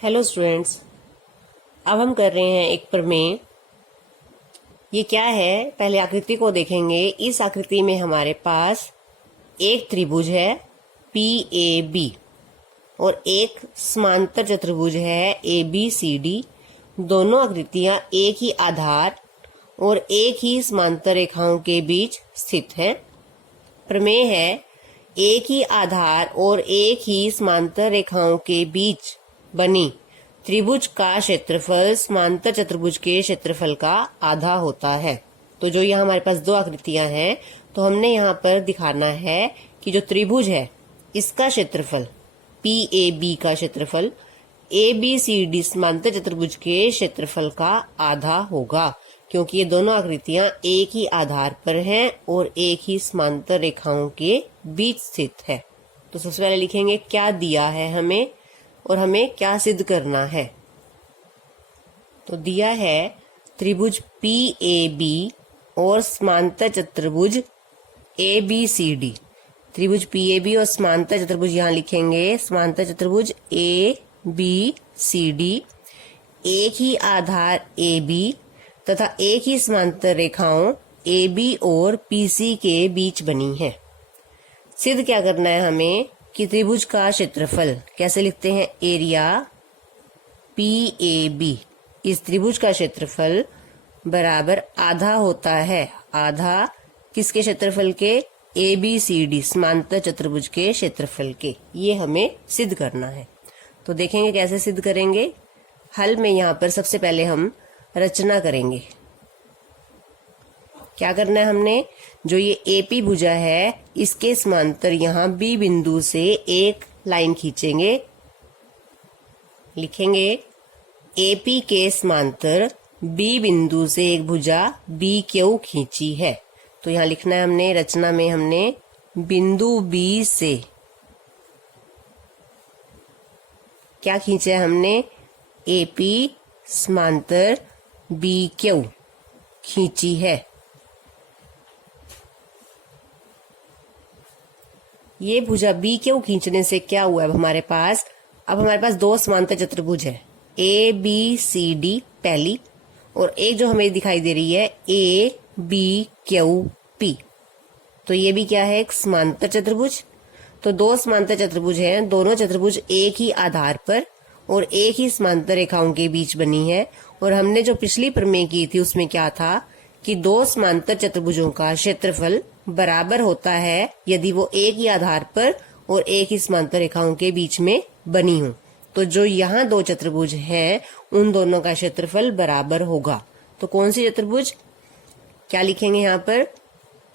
Hello students, अब हम कर रहे हैं एक प्रमेय। ये क्या है, पहले आकृति को देखेंगे। इस आकृति में हमारे पास एक त्रिभुज है PAB और एक समांतर चतुर्भुज है ABCD। दोनों आकृतियां एक ही आधार और एक ही समांतर रेखाओं के बीच स्थित हैं। प्रमेय है, एक ही आधार और एक ही समांतर रेखाओं के बीच बनी त्रिभुज का क्षेत्रफल समांतर चतुर्भुज के क्षेत्रफल का आधा होता है। तो जो यहाँ हमारे पास दो आकृतियां हैं, तो हमने यहाँ पर दिखाना है कि जो त्रिभुज है इसका क्षेत्रफल PAB का क्षेत्रफल ABCD समांतर चतुर्भुज के क्षेत्रफल का आधा होगा, क्योंकि ये दोनों आकृतियां एक ही आधार पर हैं और एक ही समांतर रेखाओं के बीच स्थित है। तो सबसे पहले लिखेंगे क्या दिया है हमें और हमें क्या सिद्ध करना है। तो दिया है त्रिभुज PAB और समांतर चतुर्भुज ABCD। त्रिभुज PAB और समांतर चतुर्भुज यहाँ लिखेंगे समांतर चतुर्भुज ABCD, एक ही आधार AB तथा एक ही समांतर रेखाओं AB और PC के बीच बनी है। सिद्ध क्या करना है हमें कि त्रिभुज का क्षेत्रफल कैसे लिखते हैं, एरिया PAB, इस त्रिभुज का क्षेत्रफल बराबर आधा होता है। आधा किसके क्षेत्रफल के, ABCD समांतर चतुर्भुज के क्षेत्रफल के। ये हमें सिद्ध करना है। तो देखेंगे कैसे सिद्ध करेंगे। हल में यहाँ पर सबसे पहले हम रचना करेंगे। क्या करना है हमने, जो ये AP भुजा है इसके समांतर यहाँ B बिंदु से एक लाइन खींचेंगे। लिखेंगे AP के समांतर B बिंदु से एक भुजा BQ खींची है। तो यहाँ लिखना है हमने रचना में, हमने बिंदु B से क्या खींचा है, हमने AP समांतर BQ खींची है। ये भुजा BQ खींचने से क्या हुआ है हमारे पास, अब हमारे पास दो समांतर चतुर्भुज है ABCD पहली, और एक जो हमें दिखाई दे रही है ABQP। तो ये भी क्या है, एक समांतर चतुर्भुज। तो दो समांतर चतुर्भुज हैं, दोनों चतुर्भुज एक ही आधार पर और एक ही समांतर रेखाओं के बीच बनी है। और हमने जो पिछली प्रमेय की थी उसमें क्या था कि दो समांतर चतुर्भुजों का क्षेत्रफल बराबर होता है यदि वो एक ही आधार पर और एक ही समांतर रेखाओं के बीच में बनी हो। तो जो यहाँ दो चतुर्भुज हैं उन दोनों का क्षेत्रफल बराबर होगा। तो कौन सी चतुर्भुज, क्या लिखेंगे यहाँ पर,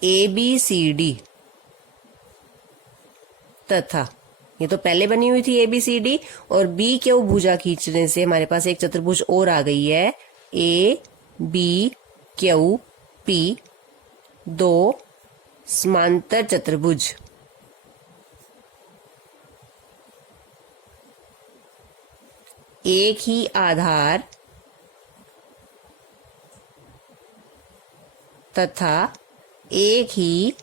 ABCD तथा ये तो पहले बनी हुई थी ABCD, और BQ भुजा खींचने से हमारे पास एक चतुर्भुज और आ गई है ABQP, दो समांतर चतुर्भुज। एक ही आधार तथा एक ही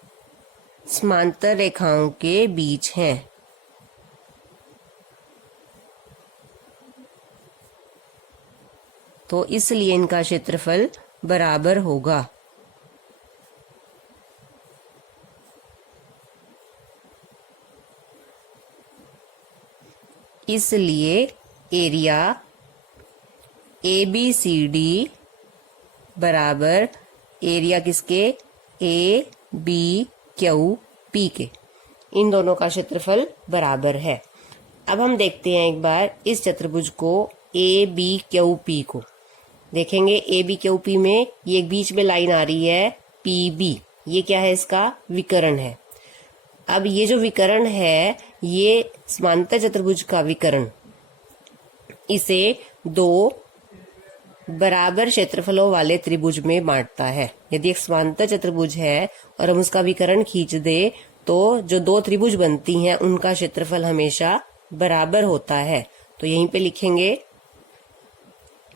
समांतर रेखाओं के बीच हैं। तो इसलिए इनका क्षेत्रफल बराबर होगा। इसलिए एरिया ABCD बराबर एरिया किसके, ABQP के। इन दोनों का क्षेत्रफल बराबर है। अब हम देखते हैं एक बार इस चतुर्भुज को ABQP को। देखेंगे ABQP में ये एक बीच में लाइन आ रही है PB, ये क्या है, इसका विकर्ण है। अब ये जो विकर्ण है ये समांतर चतुर्भुज का विकर्ण इसे दो बराबर क्षेत्रफलों वाले त्रिभुज में बांटता है। यदि एक समांतर चतुर्भुज है और हम उसका विकर्ण खींच दे तो जो दो त्रिभुज बनती हैं उनका क्षेत्रफल हमेशा बराबर होता है। तो यहीं पे लिखेंगे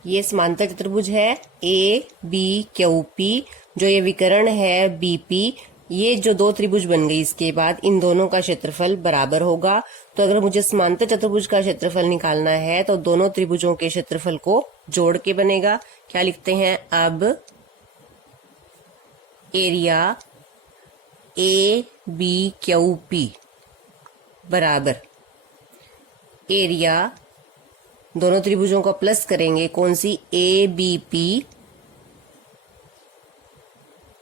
ये समांतर चतुर्भुज है ABQP, जो ये विकर्ण है BP, ये जो दो त्रिभुज बन गई इसके बाद इन दोनों का क्षेत्रफल बराबर होगा। तो अगर मुझे समांतर चतुर्भुज का क्षेत्रफल निकालना है तो दोनों त्रिभुजों के क्षेत्रफल को जोड़ के बनेगा। क्या लिखते हैं अब, area A B Q P बराबर एरिया, दोनों त्रिभुजों को प्लस करेंगे, कौन सी, A B P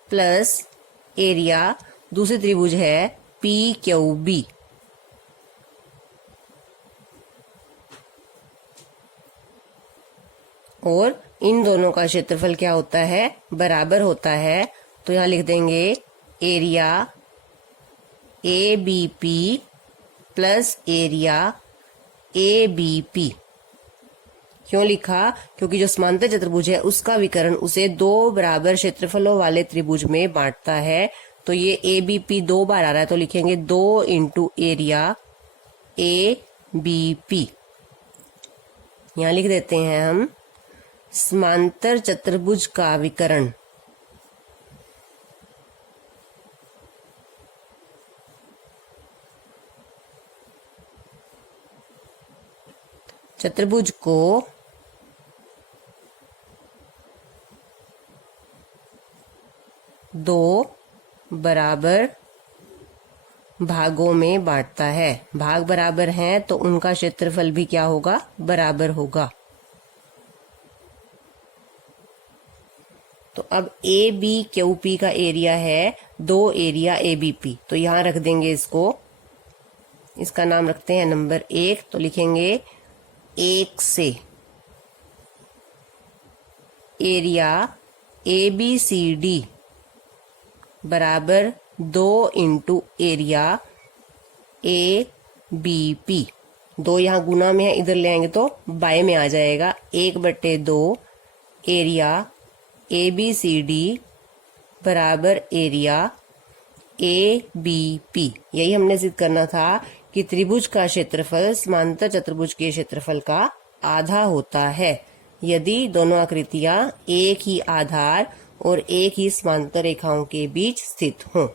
plus area दूसरी त्रिभुज है पी क्यू बी। और इन दोनों का क्षेत्रफल क्या होता है, बराबर होता है। तो यहां लिख देंगे area A B P plus area A B P. क्यों लिखा, क्योंकि जो समांतर चतुर्भुज है उसका विकर्ण उसे दो बराबर क्षेत्रफलों वाले त्रिभुज में बांटता है। तो ये ए बी पी दो बार आ रहा है तो लिखेंगे 2 into area A B P. यहां लिख देते हैं हम समांतर चतुर्भुज का विकर्ण चतुर्भुज को दो बराबर भागों में बांटता है। भाग बराबर हैं तो उनका क्षेत्रफल भी क्या होगा, बराबर होगा। तो अब ए बी क्यू पी का एरिया है 2 एरिया ए बी पी। तो यहां रख देंगे इसको, इसका नाम रखते हैं नंबर 1। तो लिखेंगे 1 से area A B C D बराबर 2 into area A B P. 2 यहाँ गुना में है, इधर ले आएंगे तो बाय में आ जाएगा। 1/2 area A B C D बराबर एरिया ए बी पी। यही हमने सिद्ध करना था कि त्रिभुज का क्षेत्रफल समांतर चतुर्भुज के क्षेत्रफल का आधा होता है यदि दोनों आकृतियां एक ही आधार और एक ही समांतर रेखाओं के बीच स्थित हों।